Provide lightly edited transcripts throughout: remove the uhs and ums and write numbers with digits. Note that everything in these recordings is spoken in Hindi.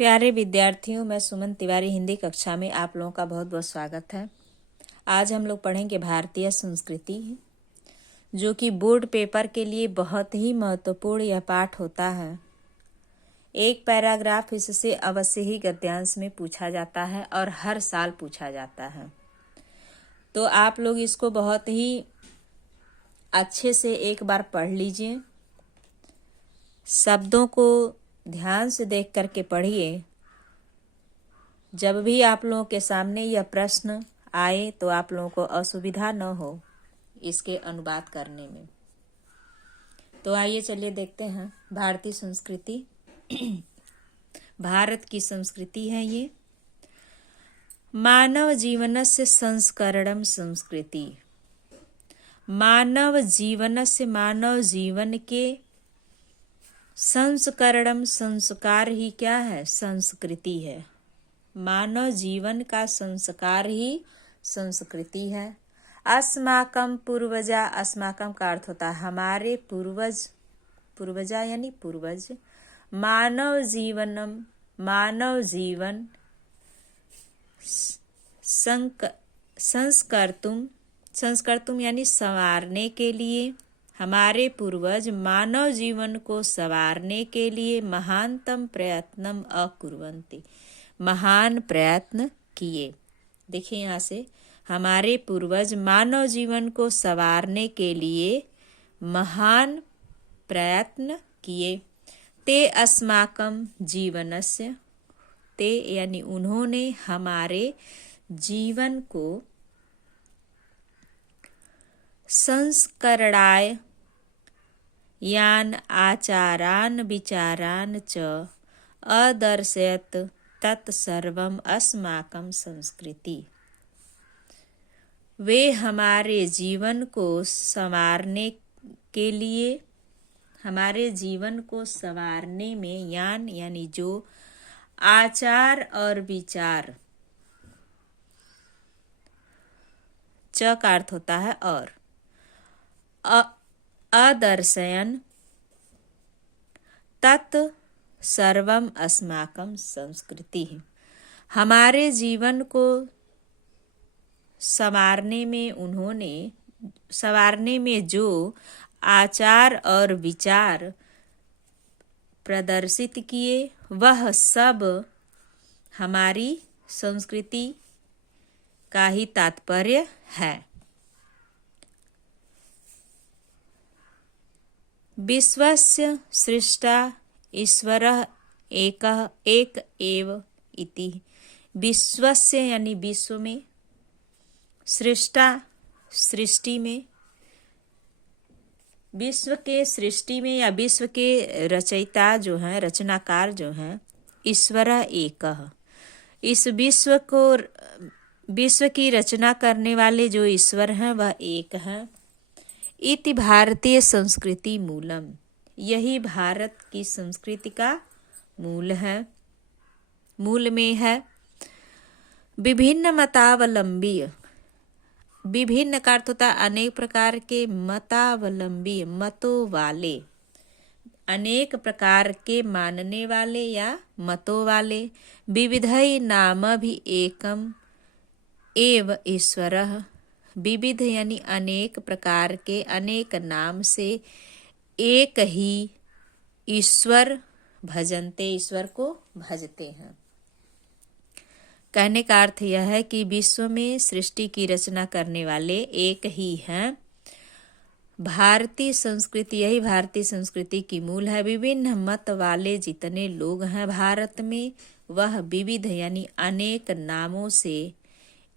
प्यारे विद्यार्थियों, मैं सुमन तिवारी हिंदी कक्षा में आप लोगों का बहुत बहुत स्वागत है। आज हम लोग पढ़ेंगे भारतीय संस्कृति, जो कि बोर्ड पेपर के लिए बहुत ही महत्वपूर्ण यह पाठ होता है। एक पैराग्राफ इससे अवश्य ही गद्यांश में पूछा जाता है और हर साल पूछा जाता है। तो आप लोग इसको बहुत ही अच्छे से एक बार पढ़ लीजिए, शब्दों को ध्यान से देख करके पढ़िए। जब भी आप लोगों के सामने यह प्रश्न आए तो आप लोगों को असुविधा न हो इसके अनुवाद करने में। तो आइए चलिए देखते हैं भारतीय संस्कृति। भारत की संस्कृति है ये। मानव जीवनस्य संस्करणम संस्कृति। मानव जीवनस्य, मानव जीवन के संस्करणम, संस्कार ही क्या है? संस्कृति है। मानव जीवन का संस्कार ही संस्कृति है। अस्माकम पूर्वजा, अस्माकम का अर्थ होता है हमारे पूर्वज, पूर्वजा यानी पूर्वज। मानव जीवनम, मानव जीवन। संस्कर्तुम, संस्कर्तुम यानी संवारने के लिए। हमारे पूर्वज मानव जीवन को संवारने के लिए महानतम प्रयत्नम अकुर्वन्ति, महान प्रयत्न किए। देखिए यहाँ से, हमारे पूर्वज मानव जीवन को संवारने के लिए महान प्रयत्न किए। ते अस्माकम जीवनस्य, ते यानी उन्होंने हमारे जीवन को संस्करणाय यान आचारान विचारान च अदर्शयत तत्सर्वम अस्माकं संस्कृति। वे हमारे जीवन को संवारने के लिए, हमारे जीवन को संवारने में यान यानी जो, आचार और विचार, च का अर्थ होता है और, अदर्शयन तत् सर्वम अस्माकं संस्कृति। हमारे जीवन को संवारने में उन्होंने, संवारने में जो आचार और विचार प्रदर्शित किए वह सब हमारी संस्कृति का ही तात्पर्य है। विश्वस्य सृष्टा ईश्वरः एकः एक एव इति। विश्वस्य यानी विश्व में, सृष्टा सृष्टि में, विश्व के सृष्टि में या विश्व के रचयिता जो हैं, रचनाकार जो हैं, ईश्वरः एकः। इस विश्व को, विश्व की रचना करने वाले जो ईश्वर हैं वह एक हैं। इति भारतीय संस्कृति मूलम, यही भारत की संस्कृति का मूल है, मूल में है। विभिन्न मतावलंबी, विभिन्न का अर्थ होता है अनेक प्रकार के, मतावलंबी मतों वाले, अनेक प्रकार के मानने वाले या मतों वाले। विविधई नाम भी एकम एव ईश्वरः। विविध यानी अनेक प्रकार के, अनेक नाम से एक ही ईश्वर भजनते, ईश्वर को भजते हैं। कहने का अर्थ यह है कि विश्व में सृष्टि की रचना करने वाले एक ही हैं। भारतीय संस्कृति, यही भारतीय संस्कृति की मूल है। विभिन्न मत वाले जितने लोग हैं भारत में, वह विविध यानी अनेक नामों से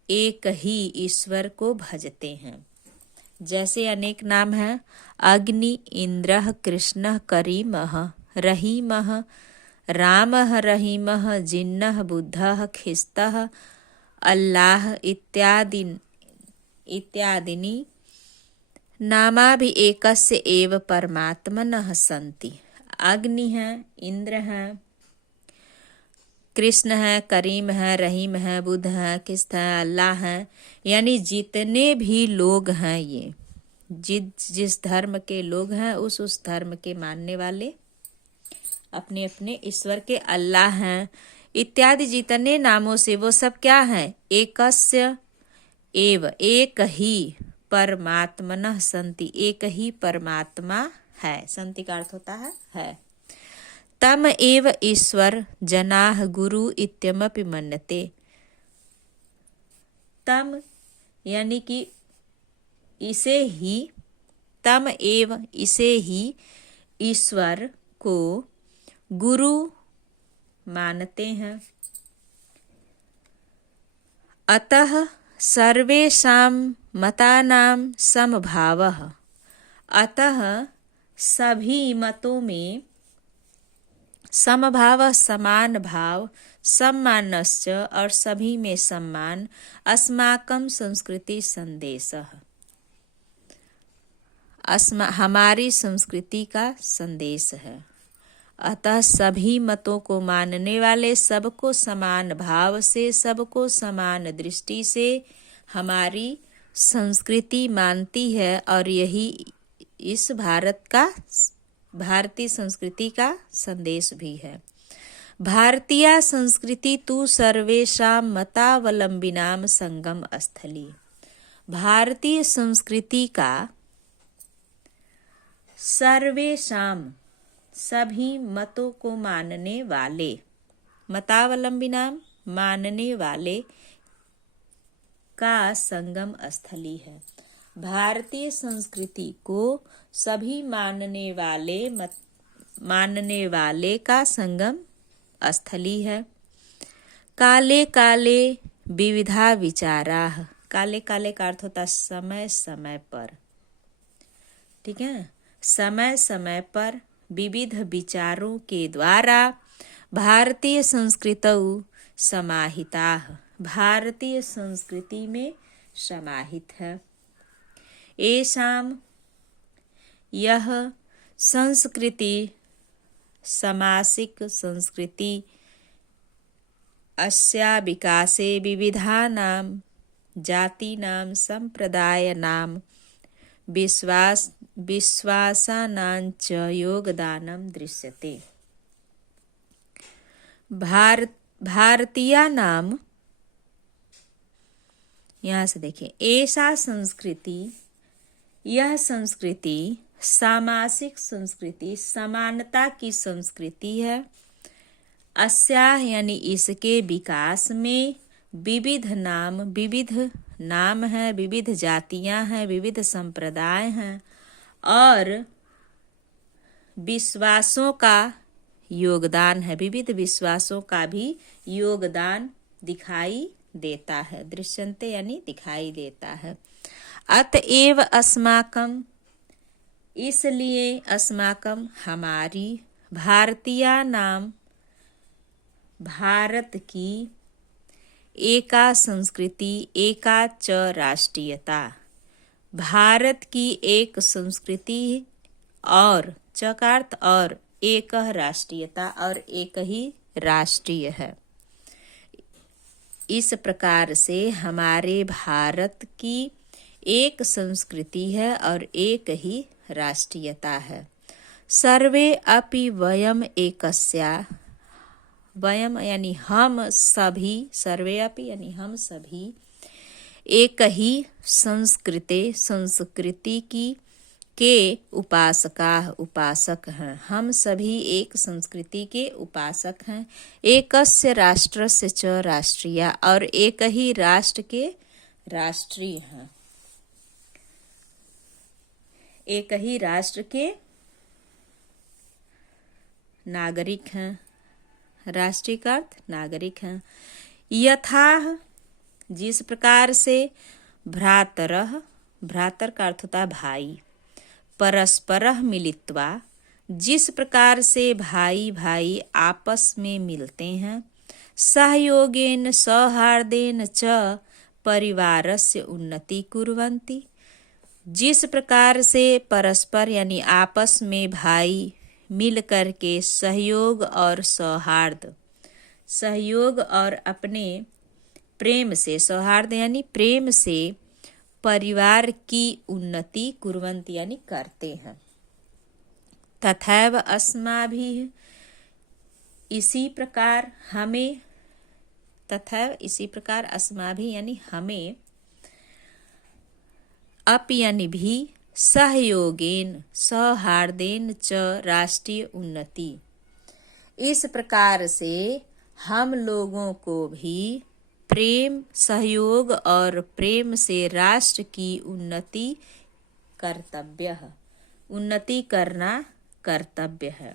एक ही ईश्वर को भजते हैं। जैसे अनेक नाम हैं: अग्नि, इंद्रः, कृष्णः, करीमः, रहीमः, रामः, रहीमः, जिन्नः, बुद्धः, ख्रिस्तः, अल्लाह इत्यादीनि नामाभि एकस्य एव परमात्मनः सन्ति। अग्नि है, इंद्र है, कृष्ण है, करीम है, रहीम है, बुद्ध है, ख्रिस्त है, अल्लाह है, यानी जितने भी लोग हैं, ये जिस धर्म के लोग हैं उस धर्म के मानने वाले अपने अपने ईश्वर के अल्लाह हैं इत्यादि जितने नामों से वो सब क्या हैं, एकस्य एव, एक ही परमात्मनः संति, एक ही परमात्मा है। संति का अर्थ होता है। तम एव ईश्वर जनाः गुरु इत्यमपि मन्यते। तम यानी कि इसे ही, तम एव इसे ही ईश्वर को गुरु मानते हैं। अतः सर्वेषां मतानां समभावः, अतः सभी मतों में समभाव समान भाव, सम्मानश्च और सभी में सम्मान, अस्माकं संस्कृति संदेशः, हमारी संस्कृति का संदेश है। अतः सभी मतों को मानने वाले सबको समान भाव से, सबको समान दृष्टि से हमारी संस्कृति मानती है और यही इस भारतीय संस्कृति का संदेश भी है। भारतीय संस्कृति तु सर्वेषां मतावलंबिनां संगम स्थली। भारतीय संस्कृति का सर्वेषां सभी मतों को मानने वाले, मतावलंबिनां मानने वाले का संगम स्थली है। भारतीय संस्कृति को सभी मानने वाले का संगम स्थली है। काले काले विविधा विचाराः, काले काले का अर्थ होता समय समय पर, ठीक है, समय समय पर विविध विचारों के द्वारा भारतीय संस्कृतौ समाहिताः, भारतीय संस्कृति में समाहित है। एषां यह संस्कृति सामासिक संस्कृति अस्या विकासे विविधानां जातीनां संप्रदायानां विश्वासानां च योगदानं दृश्यते। भारतीयानां, यहाँ से देखिए, ऐसा संस्कृति, यह संस्कृति सामासिक संस्कृति, समानता की संस्कृति है। अस्या यानी इसके विकास में विविध नाम है, विविध जातियां हैं, विविध संप्रदाय हैं और विश्वासों का योगदान है, विविध विश्वासों का भी योगदान दिखाई देता है। दृश्यन्ते यानी दिखाई देता है। अतएव अस्माकं, इसलिए अस्माकं हमारी, भारतीयानां भारत की, एका संस्कृति एका च राष्ट्रीयता, भारत की एक संस्कृति और च का अर्थ और, एक राष्ट्रीयता और एक ही राष्ट्रीय है। इस प्रकार से हमारे भारत की एक संस्कृति है और एक ही राष्ट्रीयता है। सर्वे अपि वयम एकस्या, वयम यानी हम सभी, सर्वे अपि यानी हम सभी, एक ही संस्कृति की के उपासक हैं। हम सभी एक संस्कृति के उपासक हैं। एकस्य राष्ट्रस्य च राष्ट्रीय, और एक ही राष्ट्र के राष्ट्रीय हैं। एक ही राष्ट्र के नागरिक हैं। राष्ट्रीय का अर्थ नागरिक हैं। यथा, जिस प्रकार से, भ्रातरः, भ्रातर का अर्थ होता है भाई, परस्परः मिलित्वा, जिस प्रकार से भाई भाई आपस में मिलते हैं, सहयोगेन सौहार्देन च परिवारस्य उन्नति कुर्वन्ति, जिस प्रकार से परस्पर यानी आपस में भाई मिल कर के सहयोग और सौहार्द, सहयोग और अपने प्रेम से, सौहार्द यानी प्रेम से परिवार की उन्नति कुर्वन्ति यानी करते हैं। तथैव अस्माभिः, इसी प्रकार हमें तथा इसी प्रकार अस्माभि यानी हमें अपि भी सहयोगेन सौहार्देन च राष्ट्रीय उन्नति, इस प्रकार से हम लोगों को भी प्रेम सहयोग और प्रेम से राष्ट्र की उन्नति करना कर्तव्य है।